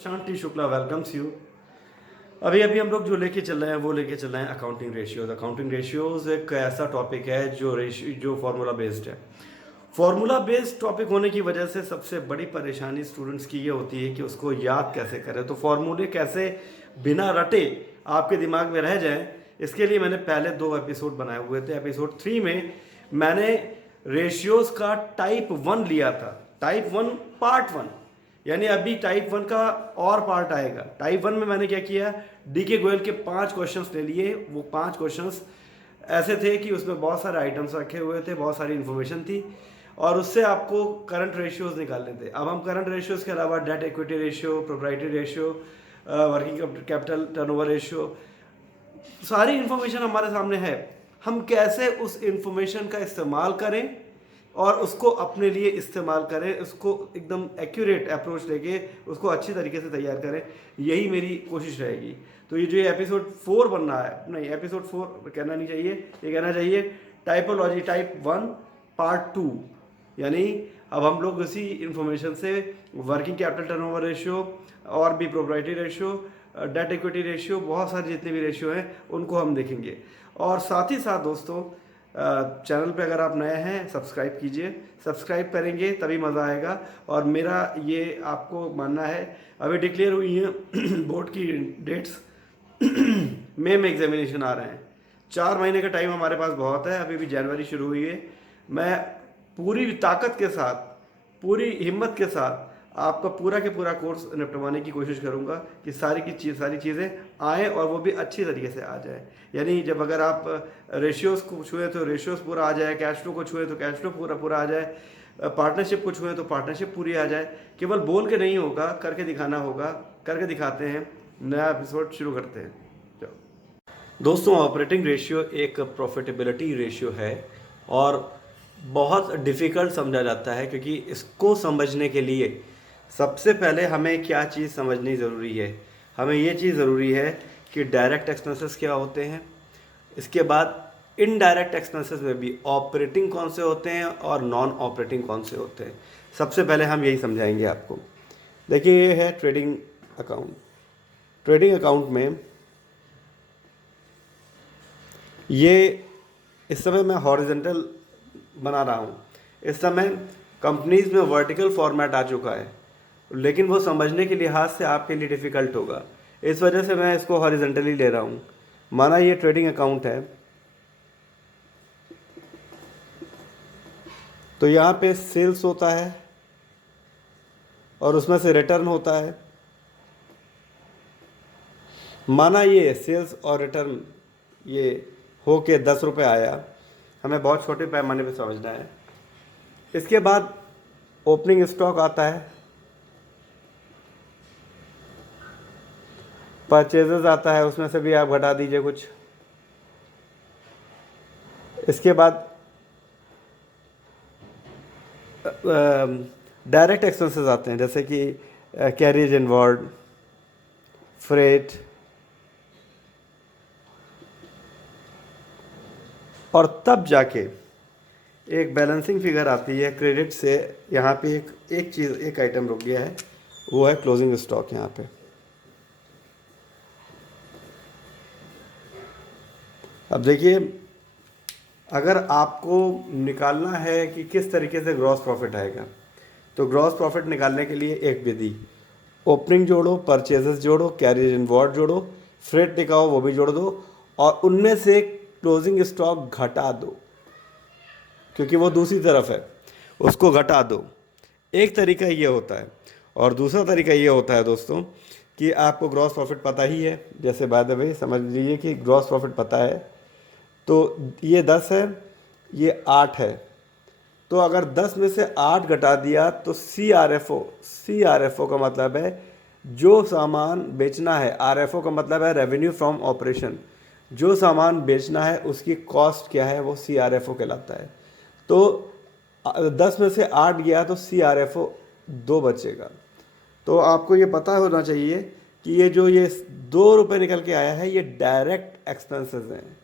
Shanti Shukla welcomes you. अभी अभी हम लोग जो लेके चल रहे हैं वो लेके चल रहे हैं अकाउंटिंग रेशियोज। अकाउंटिंग रेशियोज एक ऐसा टॉपिक है जो फार्मूला बेस्ड है। फार्मूला बेस्ड टॉपिक होने की वजह से सबसे बड़ी परेशानी स्टूडेंट्स की ये होती है कि उसको याद कैसे करें, तो फार्मूले कैसे बिना रटे आपके दिमाग में रह जाएं। इसके लिए मैंने पहले 2 एपिसोड बनाए हुए थे। एपिसोड 3 में मैंने रेशियोज का टाइप 1 लिया था, टाइप 1 पार्ट 1, यानी अभी टाइप 1 का और पार्ट आएगा। टाइप 1 में मैंने क्या किया, डीके गोयल के 5 क्वेश्चंस ले लिए। वो 5 क्वेश्चंस ऐसे थे कि उसमें बहुत सारे आइटम्स रखे हुए थे, बहुत सारी इन्फॉर्मेशन थी और उससे आपको करंट रेशियोज निकालने थे। अब हम करंट रेशियोज के अलावा date equity ratio, proprietary ratio, working capital turnover ratio, सारी इन्फॉर्मेशन हमारे सामने है। हम कैसे उस इन्फॉर्मेशन का इस्तेमाल करें और उसको अपने लिए इस्तेमाल करें, उसको एकदम एक्यूरेट अप्रोच लेके उसको अच्छी तरीके से तैयार करें, यही मेरी कोशिश रहेगी। तो ये जो एपिसोड 4 बन रहा है, नहीं एपिसोड 4 कहना नहीं चाहिए, ये कहना चाहिए टाइपोलॉजी टाइप 1 पार्ट 2। यानी अब हम लोग उसी इन्फॉर्मेशन से वर्किंग कैपिटल टर्नओवर रेशियो और भी proprietary ratio, date equity ratio, बहुत सारे जितने भी रेशियो हैं उनको हम देखेंगे। और साथ ही साथ दोस्तों, चैनल पे अगर आप नए हैं सब्सक्राइब कीजिए। सब्सक्राइब करेंगे तभी मज़ा आएगा। और मेरा ये आपको मानना है, अभी डिक्लेयर हुई हैं बोर्ड की डेट्स मई में एग्जामिनेशन आ रहे हैं। 4 महीने का टाइम हमारे पास बहुत है, अभी भी जनवरी शुरू हुई है। मैं पूरी ताकत के साथ, पूरी हिम्मत के साथ आपका पूरा के पूरा कोर्स निपटवाने की कोशिश करूंगा कि सारी चीज़ें आएँ और वो भी अच्छी तरीके से आ जाए। यानी जब अगर आप रेशियोज़ को छुए तो रेशियोज़ पूरा आ जाए, कैश फ्लो को छुए तो कैश फ्लो पूरा आ जाए, पार्टनरशिप को छुए तो पार्टनरशिप पूरी आ जाए। केवल बोल के नहीं होगा, करके दिखाना होगा। करके दिखाते हैं, नया एपिसोड शुरू करते हैं। दोस्तों, ऑपरेटिंग रेशियो एक प्रॉफिटेबिलिटी रेशियो है और बहुत डिफ़िकल्ट समझा जाता है, क्योंकि इसको समझने के लिए सबसे पहले हमें क्या चीज़ समझनी ज़रूरी है। हमें ये चीज़ ज़रूरी है कि डायरेक्ट एक्सपेंसेस क्या होते हैं, इसके बाद इनडायरेक्ट एक्सपेंसेस में भी ऑपरेटिंग कौन से होते हैं और नॉन ऑपरेटिंग कौन से होते हैं। सबसे पहले हम यही समझाएंगे आपको। देखिए, ये है ट्रेडिंग अकाउंट। ट्रेडिंग अकाउंट में ये इस समय मैं हॉरिजॉन्टल बना रहा हूँ। इस समय कंपनीज में वर्टिकल फॉर्मेट आ चुका है, लेकिन वो समझने के लिहाज से आपके लिए डिफ़िकल्ट होगा। इस वजह से मैं इसको हॉरिजॉन्टली ले रहा हूँ। माना ये ट्रेडिंग अकाउंट है, तो यहाँ पे सेल्स होता है और उसमें से रिटर्न होता है। माना ये सेल्स और रिटर्न ये हो के 10 रुपये आया, हमें बहुत छोटे पैमाने पे समझना है। इसके बाद ओपनिंग स्टॉक आता है, परचेजेस आता है, उसमें से भी आप घटा दीजिए कुछ। इसके बाद डायरेक्ट एक्सपेंसेस आते हैं, जैसे कि कैरिज इनवॉल्व, फ्रेट, और तब जाके एक बैलेंसिंग फिगर आती है क्रेडिट से। यहाँ पे एक आइटम रुक गया है, वो है क्लोजिंग स्टॉक। यहाँ पे अब देखिए, अगर आपको निकालना है कि किस तरीके से ग्रॉस प्रॉफिट आएगा, तो ग्रॉस प्रॉफिट निकालने के लिए एक विधि, ओपनिंग जोड़ो, परचेजेस जोड़ो, कैरिज इनवॉल्व जोड़ो, फ्रेट टिकाओ वो भी जोड़ दो, और उनमें से क्लोजिंग स्टॉक घटा दो, क्योंकि वो दूसरी तरफ है, उसको घटा दो। एक तरीका ये होता है। और दूसरा तरीका ये होता है दोस्तों कि आपको ग्रॉस प्रॉफिट पता ही है, जैसे बाय द वे समझ लीजिए कि ग्रॉस प्रॉफिट पता है, तो ये 10 है, ये 8 है। तो अगर 10 में से 8 घटा दिया तो CRFO का मतलब है जो सामान बेचना है। RFO का मतलब है रेवेन्यू फ्रॉम ऑपरेशन। जो सामान बेचना है उसकी कॉस्ट क्या है, वो CRFO कहलाता है। तो 10 में से 8 गया तो CRFO 2 बचेगा। तो आपको ये पता होना चाहिए कि ये 2 रुपये निकल के आया है, ये डायरेक्ट एक्सपेंसेस हैं।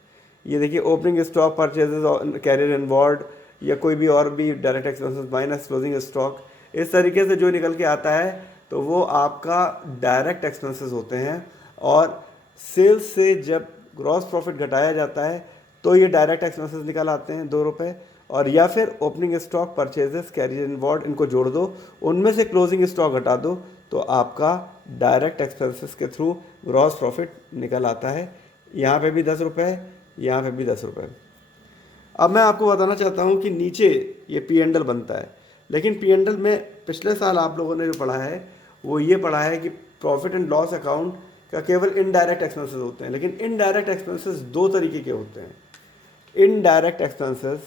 ये देखिए, opening stock, purchases, carrier involve, या कोई भी और भी direct expenses minus closing stock, इस तरीके से जो निकल के आता है तो वो आपका डायरेक्ट एक्सपेंसेस होते हैं, और सेल्स से जब ग्रॉस प्रॉफिट घटाया जाता है तो ये डायरेक्ट एक्सपेंसेस निकल आते हैं 2 रुपये। और या फिर ओपनिंग स्टॉक परचेजेस कैरी इनवॉर्ड, इनको जोड़ दो, उनमें से क्लोजिंग स्टॉक घटा दो, तो आपका डायरेक्ट एक्सपेंसेस के थ्रू ग्रॉस प्रॉफिट निकल आता है। यहाँ पे भी 10 रुपये, यहाँ पे भी 10 रुपये। अब मैं आपको बताना चाहता हूँ कि नीचे ये पी एंडल बनता है, लेकिन पी एंडल में पिछले साल आप लोगों ने जो पढ़ा है वो ये पढ़ा है कि प्रॉफिट एंड लॉस अकाउंट का केवल इनडायरेक्ट एक्सपेंसेस होते हैं। लेकिन इनडायरेक्ट एक्सपेंसेस दो तरीके के होते हैं। इनडायरेक्ट एक्सपेंसेस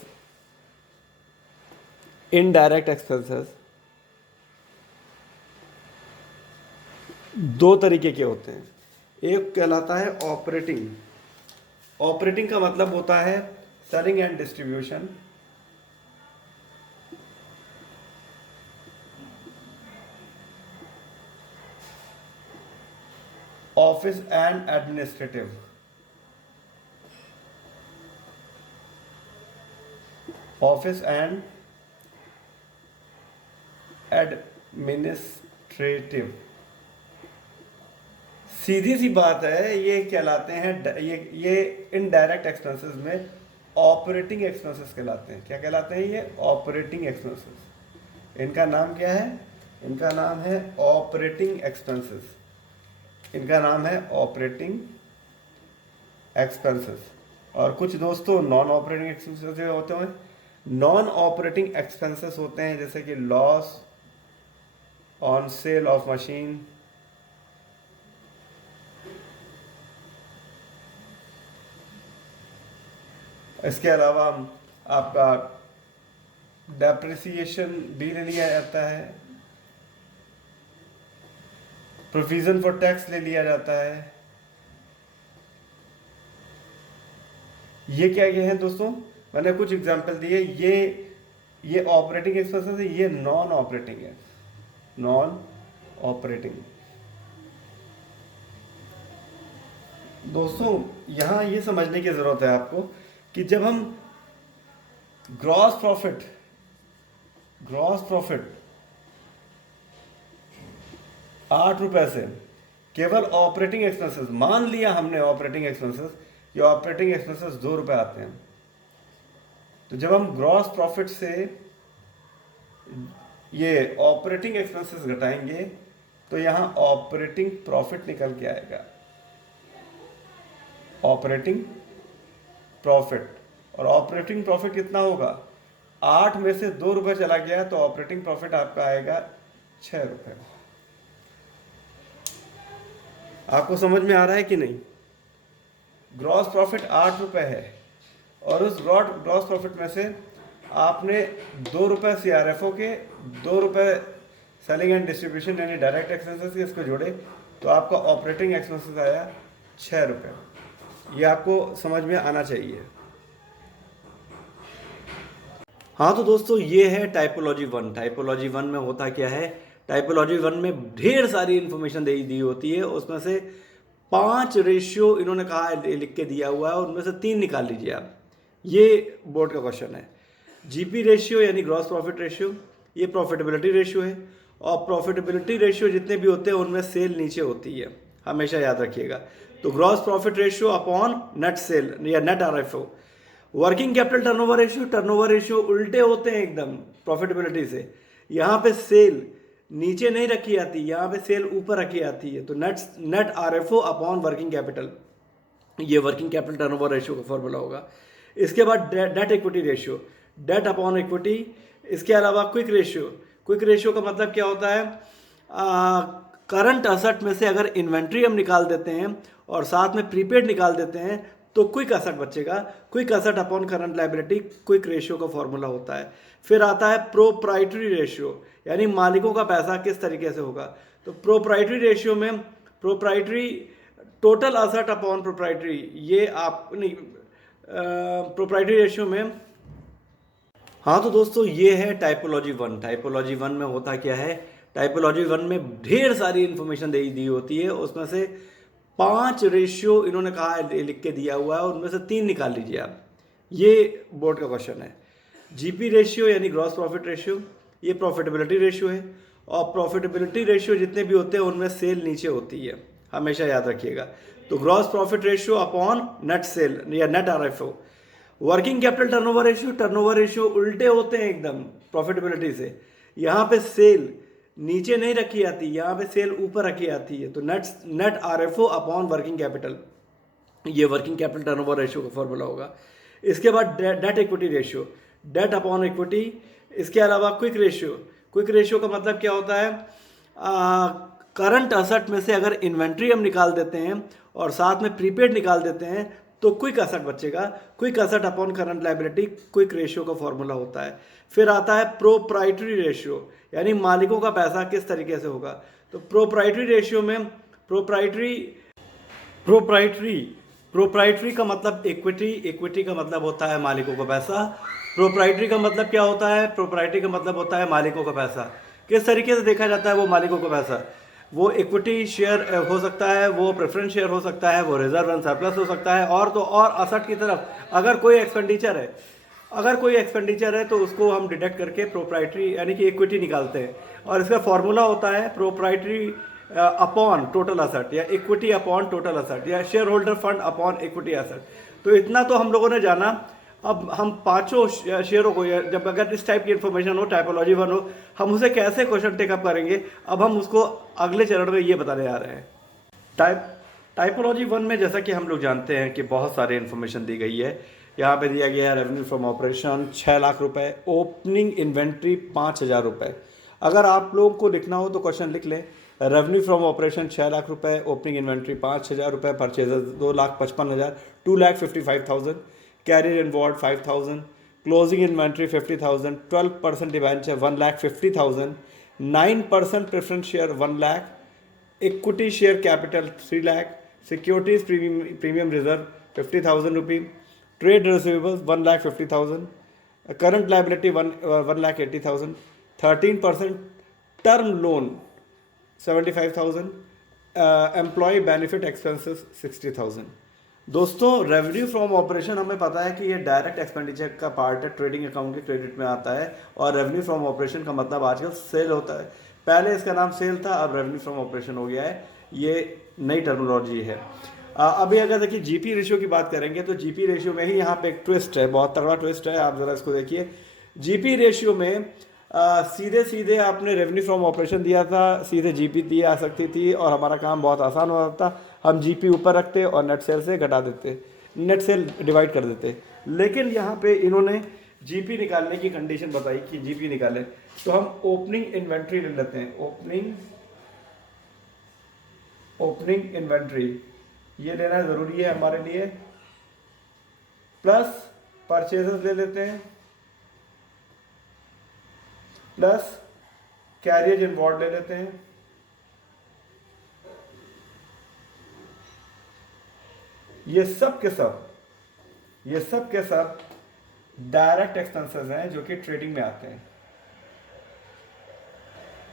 दो तरीके के होते हैं। एक कहलाता है ऑपरेटिंग। ऑपरेटिंग का मतलब होता है selling and distribution, office and administrative, office and administrative. सीधी सी बात है, ये कहलाते हैं, ये इनडायरेक्ट एक्सपेंसेस में ऑपरेटिंग एक्सपेंसेस कहलाते हैं। क्या कहलाते हैं ये? Operating expenses. इनका नाम क्या है? इनका नाम है ऑपरेटिंग एक्सपेंसेस। इनका नाम है ऑपरेटिंग एक्सपेंसेस। और कुछ दोस्तों नॉन ऑपरेटिंग एक्सपेंसेस होते हैं। नॉन ऑपरेटिंग एक्सपेंसेस होते हैं जैसे कि loss on sale of machine, इसके अलावा आपका डेप्रिसिएशन भी ले लिया जाता है, प्रोविजन फॉर टैक्स ले लिया जाता है। ये क्या ये है दोस्तों? मैंने कुछ एग्जांपल दिए। ये ऑपरेटिंग एक्सपेंसेस है, ये नॉन ऑपरेटिंग है, नॉन ऑपरेटिंग। दोस्तों यहां ये समझने की जरूरत है आपको कि जब हम ग्रॉस प्रॉफिट 8 रुपए से केवल ऑपरेटिंग एक्सपेंसेस, मान लिया हमने ऑपरेटिंग एक्सपेंसेस, ये ऑपरेटिंग एक्सपेंसेस 2 रुपए आते हैं, तो जब हम ग्रॉस प्रॉफिट से ये ऑपरेटिंग एक्सपेंसेस घटाएंगे तो यहां ऑपरेटिंग प्रॉफिट निकल के आएगा, ऑपरेटिंग प्रॉफिट। और ऑपरेटिंग प्रॉफिट कितना होगा? 8 में से 2 रुपए चला गया तो ऑपरेटिंग प्रॉफिट आपका आएगा 6 रुपए। आपको समझ में आ रहा है कि नहीं? ग्रॉस प्रॉफिट 8 रुपए है, और उस ग्रॉस प्रॉफिट में से आपने 2 रुपए सीआरएफओ के, 2 रुपए सेलिंग एंड डिस्ट्रीब्यूशन यानी डायरेक्ट एक्सपेंसेस के, इसको जोड़े तो आपका ऑपरेटिंग एक्सपेंसेस आया 6 रुपए। ये आपको समझ में आना चाहिए। हाँ तो दोस्तों ये है टाइपोलॉजी 1। टाइपोलॉजी 1 में होता क्या है? टाइपोलॉजी 1 में ढेर सारी इंफॉर्मेशन दे दी होती है, उसमें से 5 रेशियो इन्होंने कहा है, लिख के दिया हुआ है, उनमें से 3 निकाल लीजिए आप। ये बोर्ड का क्वेश्चन है। जीपी रेशियो यानी ग्रॉस प्रॉफिट रेशियो, ये प्रॉफिटेबिलिटी रेशियो है, और प्रॉफिटेबिलिटी रेशियो जितने भी होते हैं उनमें सेल नीचे होती है, हमेशा याद रखिएगा। तो gross profit ratio upon net sale या net RFO. Working capital turnover ratio उल्टे होते हैं एकदम प्रॉफिटेबिलिटी से। यहाँ पे सेल नीचे नहीं रखी आती, यहाँ पे सेल ऊपर रखी आती है। तो net RFO upon working capital, ये वर्किंग कैपिटल टर्नओवर रेशियो का फॉर्मूला होगा। इसके बाद debt equity ratio, debt upon equity. इसके अलावा क्विक रेशियो का मतलब क्या होता है? करंट असेट में से अगर इन्वेंट्री हम निकाल देते हैं और साथ में प्रीपेड निकाल देते हैं तो क्विक असेट बचेगा। Quick asset upon current liability quick ratio का फॉर्मूला होता है। फिर आता है प्रोप्राइटरी रेशियो, यानी मालिकों का पैसा किस तरीके से होगा। तो प्रोप्राइटरी रेशियो में proprietary total asset upon proprietary, ये आप नहीं, प्रोप्राइटरी रेशियो में। हाँ तो दोस्तों ये है टाइपोलॉजी 1। टाइपोलॉजी 1 में होता क्या है? टाइपोलॉजी 1 में ढेर सारी इंफॉर्मेशन दे दी होती है, उसमें से 5 रेशियो इन्होंने कहा है, लिख के दिया हुआ है, उनमें से 3 निकाल लीजिए आप। ये बोर्ड का क्वेश्चन है। जीपी रेशियो यानी ग्रॉस प्रॉफिट रेशियो, ये प्रॉफिटेबिलिटी रेशियो है, और प्रॉफिटेबिलिटी रेशियो जितने भी होते हैं उनमें सेल नीचे होती है, हमेशा याद रखिएगा। तो gross profit ratio upon net sale या net RFO. Working capital turnover ratio उल्टे होते हैं एकदम प्रॉफिटेबिलिटी से। यहाँ पे सेल नीचे नहीं रखी आती, यहाँ पे सेल ऊपर रखी आती है। तो net RFO upon working capital, ये वर्किंग कैपिटल टर्नओवर रेशियो का फॉर्मूला होगा। इसके बाद debt equity ratio, debt upon equity. इसके अलावा क्विक रेशियो का मतलब क्या होता है, करंट असेट में से अगर इन्वेंट्री हम निकाल देते हैं और साथ में प्रीपेड निकाल देते हैं तो क्विक असेट बचेगा। Quick asset upon current liability quick ratio का फॉर्मूला होता है। फिर आता है प्रोप्राइटरी रेशियो, यानी मालिकों का पैसा किस तरीके से होगा। तो प्रोप्राइटरी रेशियो में प्रोप्राइटरी का मतलब इक्विटी का मतलब होता है मालिकों का पैसा। प्रोप्राइटरी का मतलब क्या होता है, प्रोप्राइटरी का मतलब होता है मालिकों का पैसा। किस तरीके से देखा जाता है वो मालिकों का पैसा, वो इक्विटी शेयर हो सकता है, वो प्रेफरेंस शेयर हो सकता है, वो रिजर्व एंड सरप्लस हो सकता है, और तो और असेट की तरफ अगर कोई एक्सपेंडिचर है तो उसको हम डिडक्ट करके प्रोप्राइटरी यानी कि इक्विटी निकालते हैं। और इसका फॉर्मूला होता है प्रोप्राइटरी अपॉन टोटल असेट या इक्विटी अपॉन टोटल असेट या share holder fund upon equity asset. तो इतना तो हम लोगों ने जाना। अब हम पांचों शेयरों को, जब अगर इस टाइप की इन्फॉर्मेशन हो, टाइपोलॉजी 1 हो, हम उसे कैसे क्वेश्चन टेकअप करेंगे, अब हम उसको अगले चरण में ये बताने जा रहे हैं। टाइपोलॉजी 1 में जैसा कि हम लोग जानते हैं कि बहुत सारी इन्फॉर्मेशन दी गई है। यहाँ पे दिया गया है रेवेन्यू फ्रॉम ऑपरेशन 6 लाख रुपए, ओपनिंग इन्वेंट्री 5,000 रुपये। अगर आप लोगों को लिखना हो तो क्वेश्चन लिख लें, रेवेन्यू फ्रॉम ऑपरेशन 6 लाख रुपए, ओपनिंग इन्वेंट्री 5,000 रुपये, purchases 2,55,000, 2,55,000, carrier inward 5,000, closing inventory 50,000, 12% debenture 1,50,000, 9% preference share 1 lakh, equity share capital 3 lakh, securities premium reserve 50,000 rupee, trade receivables 1,50,000, current liability 1,80,000, 13% term loan 75,000, employ benefit expenses 60,000। दोस्तों, रेवेन्यू फ्रॉम ऑपरेशन हमें पता है कि ये direct expenditure का part है, trading account के credit में आता है। और रेवेन्यू फ्रॉम ऑपरेशन का मतलब आजकल सेल होता है। पहले इसका नाम सेल था, अब रेवेन्यू फ्रॉम ऑपरेशन हो गया है। ये नई टर्मिनोलॉजी है। अभी अगर देखिए जीपी रेशियो की बात करेंगे तो जीपी रेशियो में ही यहाँ पे एक ट्विस्ट है, बहुत तगड़ा ट्विस्ट है। आप ज़रा इसको देखिए। जीपी रेशियो में सीधे सीधे आपने रेवेन्यू फ्रॉम ऑपरेशन दिया था, सीधे जीपी दी आ सकती थी और हमारा काम बहुत आसान हो जाता। हम जीपी ऊपर रखते और नेट सेल से घटा देते, नेट सेल डिवाइड कर देते। लेकिन यहाँ पे इन्होंने जीपी निकालने की कंडीशन बताई कि जीपी निकालें, तो हम ओपनिंग इन्वेंट्री ले लेते हैं। ओपनिंग इन्वेंट्री ये लेना ज़रूरी है हमारे लिए, प्लस परचेजेस ले लेते हैं, प्लस कैरियर इनवॉर्ड ले लेते हैं, ये सब के सब डायरेक्ट एक्सपेंसेस हैं जो कि ट्रेडिंग में आते हैं।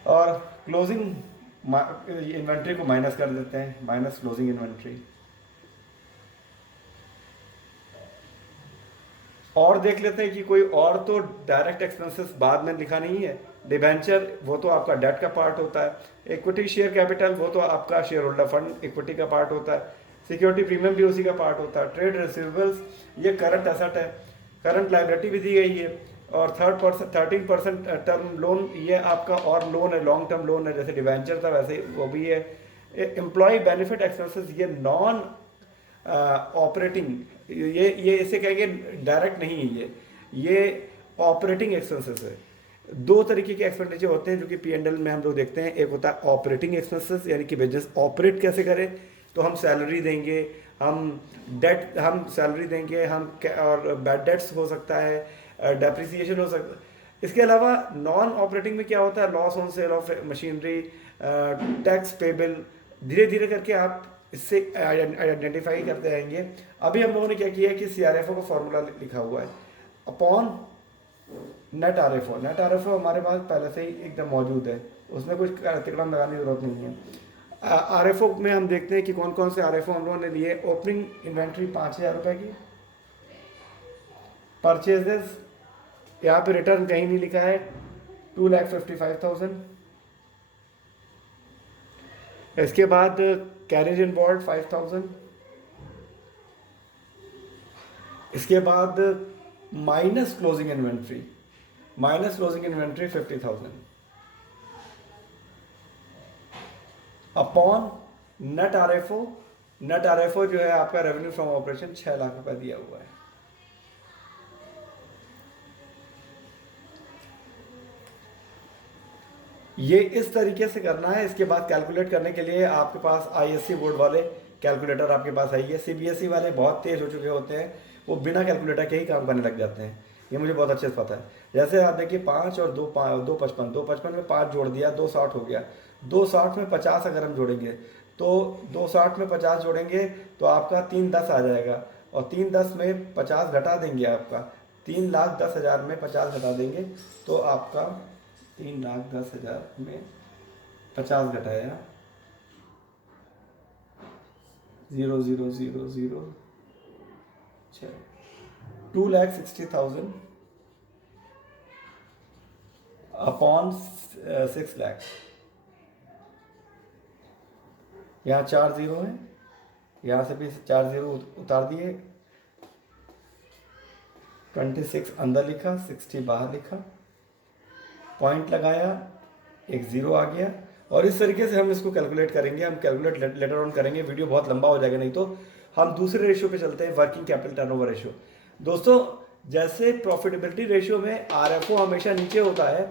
और क्लोजिंग इन्वेंट्री को माइनस कर देते हैं, माइनस क्लोजिंग इन्वेंट्री। और देख लेते हैं कि कोई और तो डायरेक्ट एक्सपेंसेस बाद में लिखा नहीं है। डिबेंचर वो तो आपका डेट का पार्ट होता है, इक्विटी शेयर कैपिटल वो तो आपका शेयर होल्डर फंड इक्विटी का पार्ट होता है, सिक्योरिटी प्रीमियम भी उसी का पार्ट होता है, ट्रेड रिसीवेबल्स ये करंट एसेट है, करंट लायबिलिटी भी दी गई है, और 13% टर्म लोन ये आपका और लोन है, लॉन्ग टर्म लोन है, जैसे डिबेंचर था वैसे वो भी है। एम्प्लॉय बेनिफिट एक्सपेंसेस ये नॉन ऑपरेटिंग, ये इसे कहेंगे डायरेक्ट नहीं है, ये ऑपरेटिंग एक्सपेंसेस है। दो तरीके के एक्सपेंडिचर होते हैं जो कि P&L में हम लोग देखते हैं। एक होता है ऑपरेटिंग एक्सपेंसेस, यानी कि बिजनेस ऑपरेट कैसे करें, तो हम सैलरी देंगे, हम सैलरी देंगे, और बैड डेट्स हो सकता है, डेप्रिसिएशन हो सकता है। इसके अलावा नॉन ऑपरेटिंग में क्या होता है, loss on sale of machinery, tax payable, धीरे धीरे करके आप इससे आइडेंटिफाई करते रहेंगे। अभी हम लोगों ने क्या किया है कि CRFO का फॉर्मूला लिखा हुआ है upon net RFO। Net RFO हमारे पास पहले से ही एकदम मौजूद है, उसमें कुछ तिकड़म लगाने की जरूरत नहीं है। RFO में हम देखते हैं कि कौन कौन से RFO हम लोगों ने लिए। ओपनिंग इन्वेंट्री 5,000 रुपये की, परचेजेस यहाँ पे रिटर्न कहीं नहीं लिखा है 2,55,000, इसके बाद कैरेज इन बोर्ड 5000, इसके बाद minus closing inventory, 50,000 upon net RFO. Net RFO जो है आपका रेवेन्यू फ्रॉम ऑपरेशन 6 लाख रुपए दिया हुआ है। ये इस तरीके से करना है। इसके बाद कैलकुलेट करने के लिए आपके पास आईएससी बोर्ड वाले कैलकुलेटर आपके पास आइए। सीबीएसई वाले बहुत तेज हो चुके होते हैं, वो बिना कैलकुलेटर के ही काम करने लग जाते हैं, ये मुझे बहुत अच्छे से पता है। जैसे आप देखिए 5 और 2 55, 255 में 5 जोड़ दिया, 260 हो गया। 260 में 50 अगर हम जोड़ेंगे तो 260 में 50 जोड़ेंगे तो आपका 310 आ जाएगा, और 310 में 50 घटा देंगे, आपका 3,10,000 में 50 घटा देंगे तो आपका 3,10,000 में 50 घटाया 0,000 2,60,000 अपॉन 6 लाख। यहाँ 4 जीरो है, यहाँ से भी 4 जीरो उतार दिए, 26 अंदर लिखा, 60 बाहर लिखा, पॉइंट लगाया, एक ज़ीरो आ गया। और इस तरीके से हम इसको कैलकुलेट करेंगे। हम कैलकुलेट लेटर ऑन करेंगे, वीडियो बहुत लंबा हो जाएगा, नहीं तो हम दूसरे रेशियो पे चलते हैं, वर्किंग कैपिटल टर्नओवर रेशियो। दोस्तों, जैसे प्रॉफिटेबिलिटी रेशियो में आरएफओ हमेशा नीचे होता है,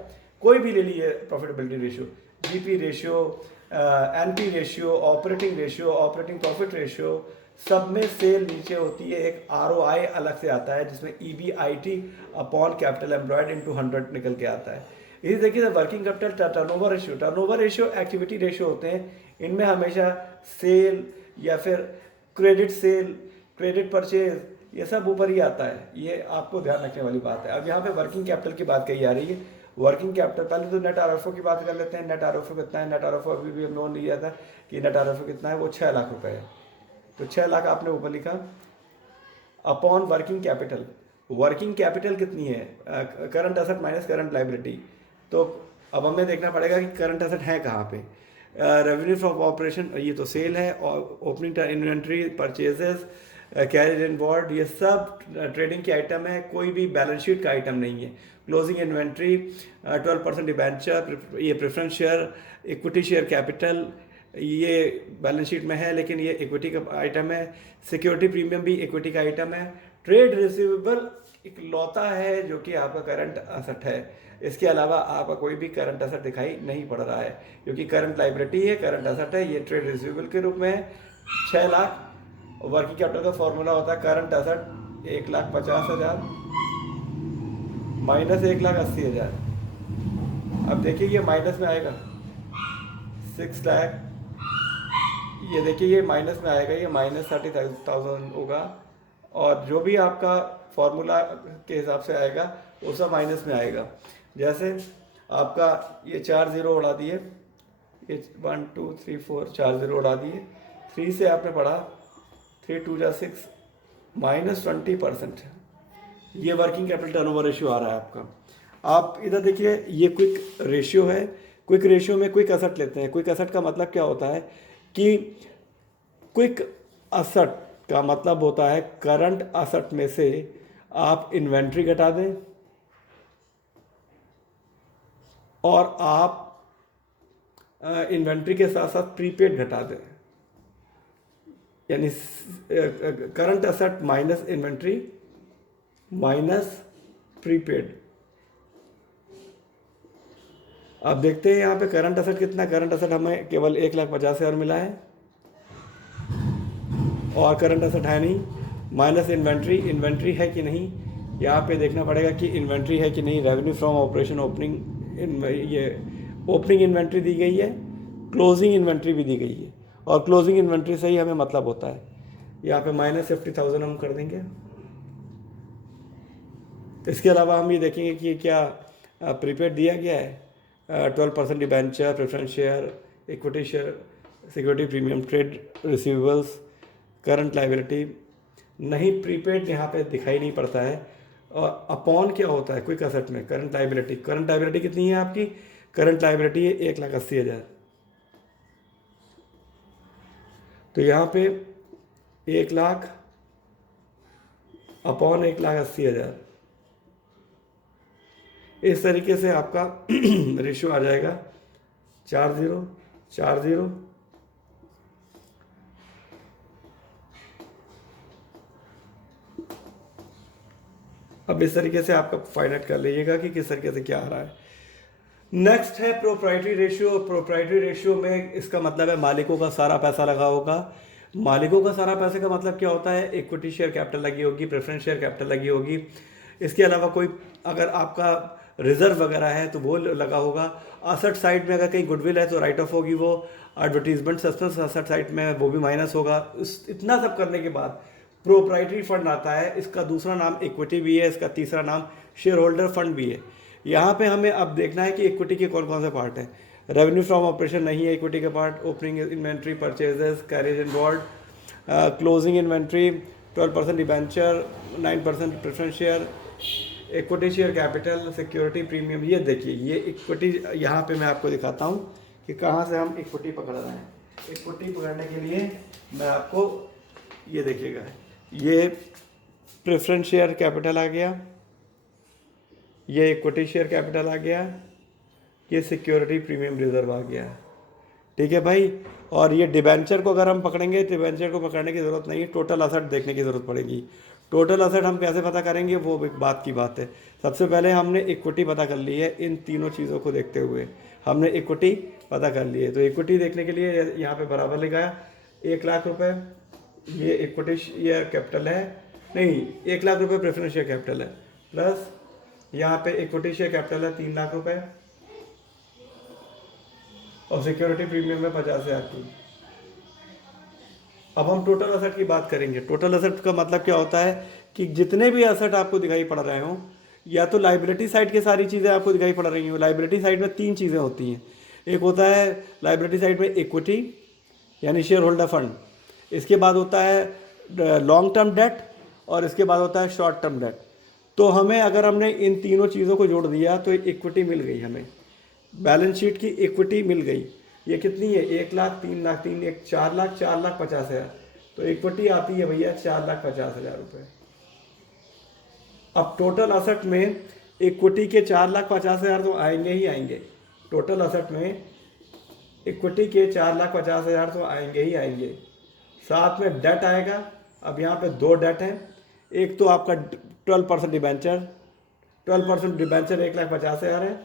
कोई भी ले लीजिए profitability ratio, GP ratio, NP ratio, operating ratio, operating profit ratio, सब में सेल नीचे होती है। एक आरओआई अलग से आता है जिसमें EBIT upon capital employed into 100 निकल के आता है। इसी देखिए working capital turnover ratio activity ratio होते हैं, इनमें हमेशा सेल या फिर क्रेडिट सेल, क्रेडिट परचेज, ये सब ऊपर ही आता है। ये आपको ध्यान रखने वाली बात है। अब यहाँ पे वर्किंग कैपिटल की बात कही जा रही है। वर्किंग कैपिटल, पहले तो नेट आरएफओ की बात कर लेते हैं। नेट आरएफओ कितना है? नेट आरएफओ अभी भी हम लोन लिया था कि नेट आरएफओ कितना है, वो 6 लाख रुपए है। तो 6 लाख आपने ऊपर लिखा upon working capital. Working capital कितनी है? Current asset minus current liability. तो अब हमें देखना पड़ेगा कि करंट एसेट है कहाँ पे। रेवेन्यू फ्रॉम ऑपरेशन, ये तो सेल है, और ओपनिंग इन्वेंट्री, परचेजेस, कैरेज इन बोर्ड, ये सब ट्रेडिंग के आइटम है, कोई भी बैलेंस शीट का आइटम नहीं है। क्लोजिंग इन्वेंट्री, 12% डिबेंचर, ये preference share, equity share capital, ये बैलेंस शीट में है लेकिन ये इक्विटी का आइटम है। सिक्योरिटी प्रीमियम भी इक्विटी का आइटम है। ट्रेड रिसीवेबल इकलौता है जो कि आपका करंट एसेट है। इसके अलावा आपका कोई भी करंट एसेट दिखाई नहीं पड़ रहा है, क्योंकि करंट लाइबिलिटी है, करंट एसेट है, ये ट्रेड रिसीवेबल के रूप में है 6 लाख। वर्किंग कैपिटल का फॉर्मूला होता है करंट एसेट 1,50,000 माइनस 1,80,000। अब देखिए ये माइनस में आएगा 6 लाख, ये देखिए ये माइनस में आएगा, ये माइनस 30,000 होगा, और जो भी आपका फॉर्मूला के हिसाब से आएगा वो सब माइनस में आएगा। जैसे आपका ये 4 जीरो उड़ा दिए, ये 1 2 3 4 4 जीरो उड़ा दिए, 3 से आपने पढ़ा 3 2 जा 6 माइनस 20%। ये वर्किंग कैपिटल टर्नओवर रेशियो आ रहा है आपका। आप इधर देखिए, ये क्विक रेशियो है। क्विक रेशियो में क्विक एसेट लेते हैं। क्विक एसेट का मतलब क्या होता है कि क्विक एसेट का मतलब होता है करंट एसेट में से आप इन्वेंट्री घटा दें और आप इन्वेंट्री के साथ साथ प्रीपेड घटा दें, यानी current asset minus inventory minus prepaid. अब देखते हैं यहाँ पे करंट एसेट कितना। करंट एसेट हमें केवल 1,50,000 मिला है और करंट एसेट है नहीं। माइनस इन्वेंट्री, इन्वेंट्री है कि नहीं, यहाँ पे देखना पड़ेगा कि इन्वेंट्री है कि नहीं। रेवेन्यू फ्रॉम ऑपरेशन ओपनिंग, ये ओपनिंग इन्वेंट्री दी गई है, क्लोजिंग इन्वेंट्री भी दी गई है, और क्लोजिंग इन्वेंट्री से ही हमें मतलब होता है। यहाँ पे माइनस 50,000 हम कर देंगे। इसके अलावा हम ये देखेंगे कि क्या प्रीपेड दिया गया है। 12% debenture, preference share, equity share, security premium, trade receivables, current liability नहीं, प्रीपेड यहाँ पे दिखाई नहीं पड़ता है। और अपॉन क्या होता है क्विक एसेट में? Current liability. करंट लाइबिलिटी कितनी है आपकी? करंट लाइबिलिटी है 1,80,000। तो यहाँ पे 1,00,000 अपॉन 1,80,000, इस तरीके से आपका रेशियो आ जाएगा 40 अब इस तरीके से आपका फाइंड आउट कर लीजिएगा कि किस तरीके से क्या आ रहा है। नेक्स्ट है प्रोप्राइटरी रेशियो। प्रोप्राइटरी रेशियो में इसका मतलब है मालिकों का सारा पैसा लगा होगा। मालिकों का सारा पैसे का मतलब क्या होता है, इक्विटी शेयर कैपिटल लगी होगी, प्रेफरेंस शेयर कैपिटल लगी होगी, इसके अलावा कोई अगर आपका रिजर्व वगैरह है तो वो लगा होगा। असेट साइड में अगर कहीं गुडविल है तो राइट ऑफ होगी, वो एडवर्टीजमेंट सस्पेंस असेट साइड में वो भी माइनस होगा। इतना सब करने के बाद प्रोप्राइटरी फंड आता है। इसका दूसरा नाम इक्विटी भी है, इसका तीसरा नाम शेयर होल्डर फंड भी है। यहाँ पे हमें अब देखना है कि इक्विटी के कौन कौन से पार्ट हैं। रेवेन्यू फ्रॉम ऑपरेशन नहीं है इक्विटी के part, opening inventory, purchases, carriage and bond, closing inventory, 12% debenture, 9% preference share, equity share capital, security premium. ये देखिए ये इक्विटी, यहाँ पे मैं आपको दिखाता हूँ कि कहाँ से हम इक्विटी पकड़ रहे हैं। इक्विटी पकड़ने के लिए मैं आपको ये देखिएगा, ये प्रेफरेंस शेयर कैपिटल आ गया, ये इक्विटी शेयर कैपिटल आ गया, ये सिक्योरिटी प्रीमियम रिजर्व आ गया। ठीक है भाई। और ये डिबेंचर को अगर हम पकड़ेंगे, डिबेंचर को पकड़ने की ज़रूरत नहीं, टोटल असेट देखने की ज़रूरत पड़ेगी। टोटल असेट हम कैसे पता करेंगे, वो एक बात की बात है। सबसे पहले हमने इक्विटी पता कर ली है। इन तीनों चीज़ों को देखते हुए हमने इक्विटी पता कर ली है। तो इक्विटी देखने के लिए यहाँ पे बराबर लिखा है 1,00,000 रुपये, ये इक्विटी शेयर कैपिटल है, नहीं 1,00,000 रुपये प्रेफरेंस शेयर कैपिटल है, प्लस यहाँ पे इक्विटी शेयर कैपिटल है 3,00,000 रुपये, और सिक्योरिटी प्रीमियम में 50,000 की। अब हम टोटल असेट की बात करेंगे। टोटल असेट का मतलब क्या होता है कि जितने भी असेट आपको दिखाई पड़ रहे हों, या तो लाइबिलिटी साइड की सारी चीज़ें आपको दिखाई पड़ रही हों। लाइबिलिटी साइड में 3 चीज़ें होती हैं। एक होता है लाइबिलिटी साइड में इक्विटी यानी शेयर होल्डर फंड, इसके बाद होता है लॉन्ग टर्म डेट, और इसके बाद होता है शॉर्ट टर्म डेट। तो हमें अगर हमने इन तीनों चीज़ों को जोड़ दिया तो इक्विटी मिल गई, हमें बैलेंस शीट की इक्विटी मिल गई। ये कितनी है, 1,00,000, 3,00,000, 3, 1, 4,00,000, 4,50,000। तो इक्विटी आती है भैया 4,50,000 रुपये। अब टोटल असेट में इक्विटी के 4,50,000 तो आएंगे ही आएंगे। टोटल असेट में इक्विटी के 4,50,000 तो आएंगे ही आएंगे। साथ में डेट आएगा। अब यहाँ पे 2 डेट हैं। एक तो आपका 12% डिबेंचर, 12% डिबेंचर 1,50,000 है,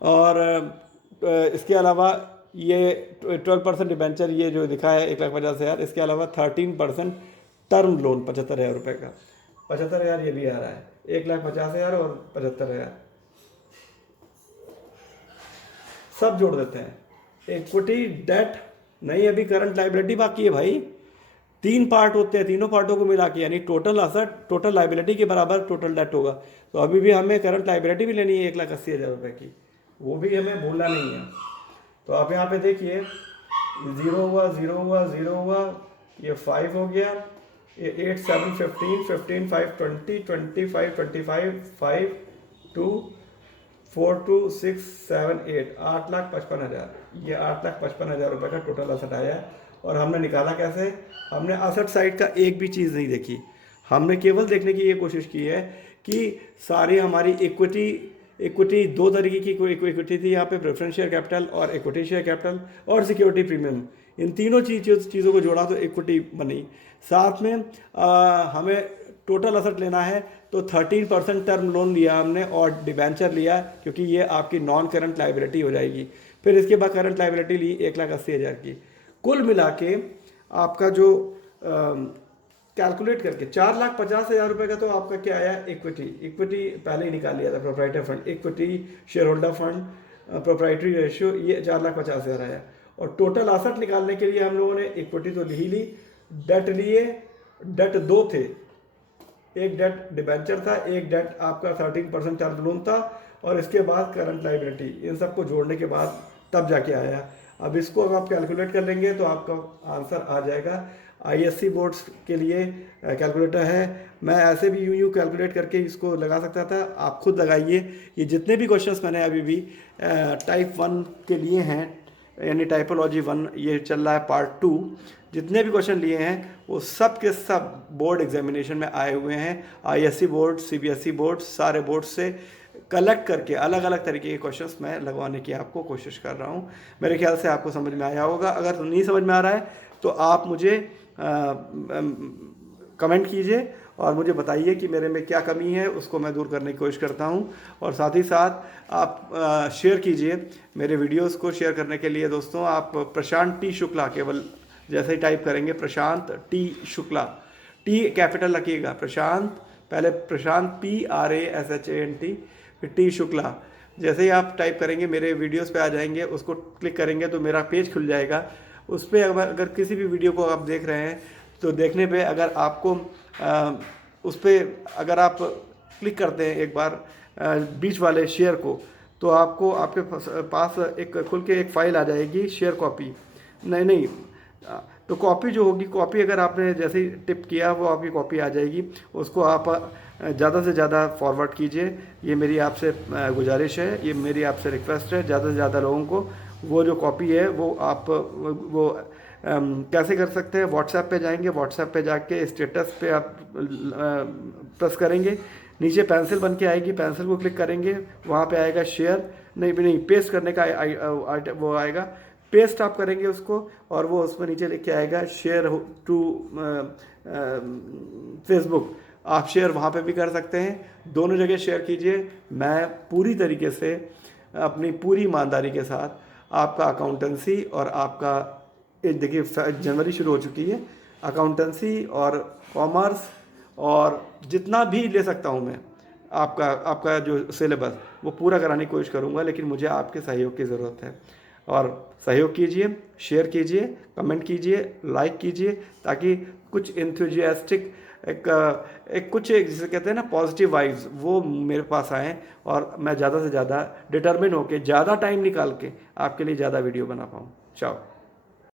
और इसके अलावा ये 12% डिबेंचर ये जो दिखा है 1,50,000, इसके अलावा 13% टर्म लोन 75,000 रुपये का, 75,000 ये भी आ रहा है। 1,50,000 और 75,000 सब जोड़ देते हैं। इक्विटी डेट नहीं, अभी करंट लाइबिलिटी बाकी है भाई। 3 पार्ट होते हैं, तीनों पार्टों को मिला के यानी टोटल असेट टोटल लाइबिलिटी के बराबर टोटल डेट होगा। तो अभी भी हमें करंट लाइबिलिटी भी लेनी है 1,80,000 रुपये की, वो भी हमें भूलना नहीं है। तो आप यहाँ पे देखिए 0 हुआ, 0 हुआ, 0 हुआ, ये 5 हो गया, ये 8, 7, 15, 15, 5, 20, 25, 25, 5, 2, 4, 2, 6, 7, 8, 8,55,000। ये 8,55,000 रुपये का टोटल असेट आया है। और हमने निकाला कैसे, हमने असेट साइड का एक भी चीज़ नहीं देखी, हमने केवल देखने की ये कोशिश की है कि सारी हमारी इक्विटी 2 तरीके की इक्विटी थी यहाँ पे, प्रेफरेंस शेयर कैपिटल और इक्विटी शेयर कैपिटल और सिक्योरिटी प्रीमियम। इन तीनों चीज़ों को जोड़ा तो इक्विटी बनी। साथ में हमें टोटल असेट लेना है तो 13% टर्म लोन लिया हमने और डिबेंचर लिया, क्योंकि ये आपकी नॉन करंट लाइबिलिटी हो जाएगी। फिर इसके बाद करंट लाइबिलिटी ली 1,80,000 की। कुल मिला के आपका जो कैलकुलेट करके 4,50,000 रुपये का तो आपका क्या आया, इक्विटी पहले ही निकाल लिया था, proprietary fund, equity, share holder fund, proprietary ratio, ये 4,50,000 आया। और टोटल असेट निकालने के लिए हम लोगों ने इक्विटी तो ही ली, डेट लिए, डेट 2 थे, एक डेट डिबेंचर था, एक डेट आपका 13% टर्म लोन था, और इसके बाद करंट लाइबिलिटी। इन सबको जोड़ने के बाद तब जाके आया। अब इसको अगर आप कैलकुलेट कर लेंगे तो आपका आंसर आ जाएगा। आईएससी बोर्ड्स के लिए कैलकुलेटर है, मैं ऐसे भी यूं कैलकुलेट करके इसको लगा सकता था, आप खुद लगाइए। ये जितने भी क्वेश्चंस मैंने अभी भी टाइप 1 के लिए हैं, यानी टाइपोलॉजी 1 ये चल रहा है पार्ट 2, जितने भी क्वेश्चन लिए हैं वो सब के सब बोर्ड एग्जामिनेशन में आए हुए हैं। आईएससी बोर्ड, सीबीएसई बोर्ड, सारे बोर्ड से कलेक्ट करके अलग अलग तरीके के क्वेश्चंस मैं लगवाने की आपको कोशिश कर रहा हूँ। मेरे ख्याल से आपको समझ में आया होगा। अगर नहीं समझ में आ रहा है तो आप मुझे कमेंट कीजिए और मुझे बताइए कि मेरे में क्या कमी है, उसको मैं दूर करने की कोशिश करता हूँ। और साथ ही साथ आप शेयर कीजिए मेरे वीडियोस को। शेयर करने के लिए दोस्तों आप प्रशांत टी शुक्ला, केवल जैसे ही टाइप करेंगे प्रशांत टी शुक्ला, टी कैपिटल रखिएगा, प्रशांत, पहले प्रशांत PRASHANT, फिर टी शुक्ला, जैसे ही आप टाइप करेंगे मेरे वीडियोस पे आ जाएंगे, उसको क्लिक करेंगे तो मेरा पेज खुल जाएगा। उस पर अगर किसी भी वीडियो को आप देख रहे हैं तो देखने पे अगर आपको उस पर अगर आप क्लिक करते हैं एक बार बीच वाले शेयर को, तो आपको आपके पास एक खुल के एक फ़ाइल आ जाएगी, शेयर कॉपी, नहीं तो कॉपी जो होगी, कॉपी अगर आपने जैसे ही टिप किया वो आपकी कॉपी आ जाएगी। उसको आप ज़्यादा से ज़्यादा फॉरवर्ड कीजिए, ये मेरी आपसे गुजारिश है, ये मेरी आपसे रिक्वेस्ट है। ज़्यादा से ज़्यादा लोगों को वो जो कॉपी है वो आप वो कैसे कर सकते हैं, व्हाट्सएप पे जाएंगे, व्हाट्सएप पे जाके स्टेटस पे आप प्रेस करेंगे, नीचे पेंसिल बन के आएगी, पेंसिल को क्लिक करेंगे, वहाँ पे आएगा शेयर, नहीं पेस्ट करने का वो आएगा, पेस्ट आप करेंगे उसको और वो उसमें नीचे लिख के आएगा शेयर टू फेसबुक। आप शेयर वहाँ पे भी कर सकते हैं, दोनों जगह शेयर कीजिए। मैं पूरी तरीके से अपनी पूरी ईमानदारी के साथ आपका अकाउंटेंसी और आपका, देखिए जनवरी शुरू हो चुकी है, अकाउंटेंसी और कॉमर्स और जितना भी ले सकता हूँ मैं आपका जो सिलेबस वो पूरा कराने की कोशिश करूँगा, लेकिन मुझे आपके सहयोग की ज़रूरत है। और सहयोग कीजिए, शेयर कीजिए, कमेंट कीजिए, लाइक कीजिए, ताकि कुछ इंथुजियास्टिक कुछ जिसे कहते हैं ना पॉजिटिव वाइब्स, वो मेरे पास आएँ और मैं ज़्यादा से ज़्यादा डिटर्मिन होकर ज़्यादा टाइम निकाल के आपके लिए ज़्यादा वीडियो बना पाऊँ। चाओ।